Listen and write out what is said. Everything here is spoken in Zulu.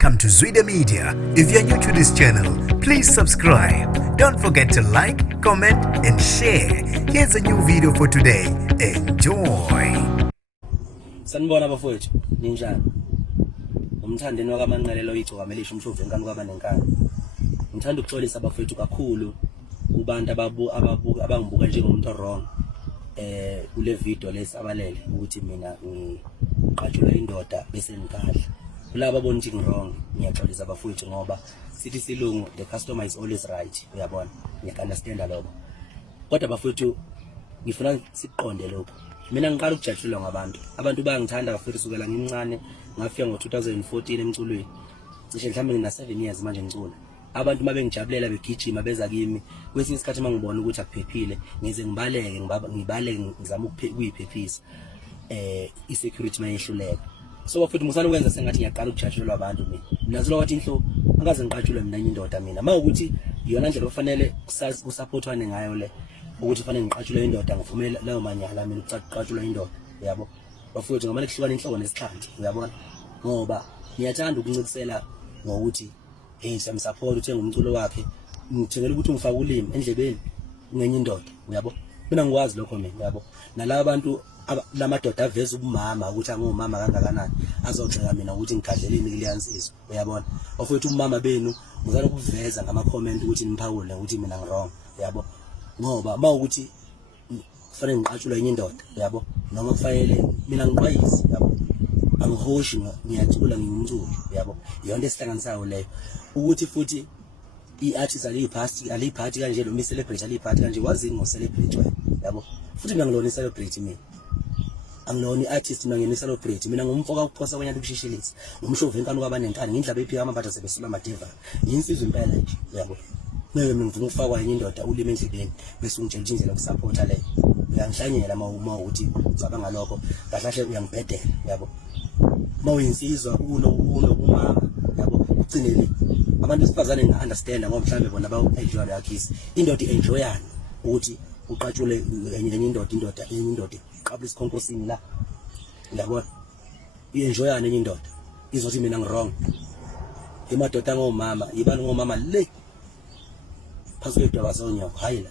Welcome to Zwida Media. If you're new to this channel, please subscribe. Don't forget to like, comment, and share. Here's a new video for today. Enjoy. Sanibona bafowethu, ninjani? Umthandeni wakamanqalelo Igcokama elisha umshovu enkani kwabanenkani. Ngithanda ukuxolisa abafowethu kakhulu kubantu abangibuka njengomuntu wrong. Kule video lesabalele ukuthi mina ngiqatshulwa indoda bese ngikadla. Kulabo ababona ukuthi ngirong, ngiyaxolisa abafowethu ngoba sithi silungu the customer is always right. Uyabona? Ngiyaunderstand lokho. Kodwa abafowethu ngifuna siqonde lokho. Mina ngiqala ukujatshulwa ngabantu. Abantu bayangithanda bafowethu sukela ngimncane, ngafika ngo2014 emculweni. Cishe mhlambe ngina 7 years manje ngicula. Abantu mabengijabulela begijima beza kimi. Kwesinye isikhathi mangibona ukuthi akuphephile, ngize ngibaleke ngizama ukuyiphephisa. I-security mayehluleka. So bafowethu musana ukwenza sengathi ngiyaqala ukujatshulwa abantu mina. Nazo lokho inhlo angaze ngiqatshulwe mina indoda mina. Mawukuthi iyona ndlela ofanele kusupportwane ngayo le. Ukuthi fanele ngiqatshulwe indoda ngivumela layo manyala mina ukuqatshulwa indoda, yabo. Bafowethu ngamane kuhlukana inhloko nesixhanti, uyabona? Ngoba ngiyathanda ukuncikisela ngokuthi siyamsupport uthenga umculo wakhe, ngithengela ukuthi ngifaka ulimi endlebeni ngenye indoda, uyabo? Mina ngikwazi lokho mina, uyabo? Nalabo bantu lamadoda aveza ubumama ukuthi angomama kangakanani azogxeka mina ukuthi ngigadleleni kuliyansizwa, uyabona? Bafowethu umama benu ngizana ukuveza ngama comment ukuthi niphawule ukuthi mina ngirong, uyabo? Ngoba mawukuthi kufanele ngiqatshulwe enye indoda, uyabo? Noma kufanele mina ngiqwayise, yabo? Angihoshi ngiyacula ngingumculi, yabo? Iyonto esihlanganisayo leyo ukuthi futhi i-artist aliphathi kanje lo celebrate aliphathi kanje, wazini ngo celebrate wena, yabo? Futhi mina ngilona celebrate mina, angilona i-artist mina ngene celebrate. Mina ngumfoka ukuphosa kwenyana ukushishilisa, ngumshovu enkani kwabanenkani, ngindlaba ephika amabhatha sebesula amadeva, yinsizwe impela nje, uyabo? Ngeke mina ngifuna ukufakwa enye indoda ulimi endlebeni bese ungitshela ukuthi indlela yokusupporta leyo. Uyangihlanyela uma ukuthi ucabanga lokho, kahle uyangibhedela, yabo? Mawinsizwa umama, yabo? Ugcinele abantu besifazane nga-understand ngoba mhlambe bona ba-enjoy yakisi. Indoda i-enjoyana ukuthi uqatshule enye indoda qabla isikhonkosini la, uyabona? I-enjoyana enye indoda izothi mina ngirong. Emadoda ngomama, yibani ngomama le phasu kwedaba zonyo, hayi la.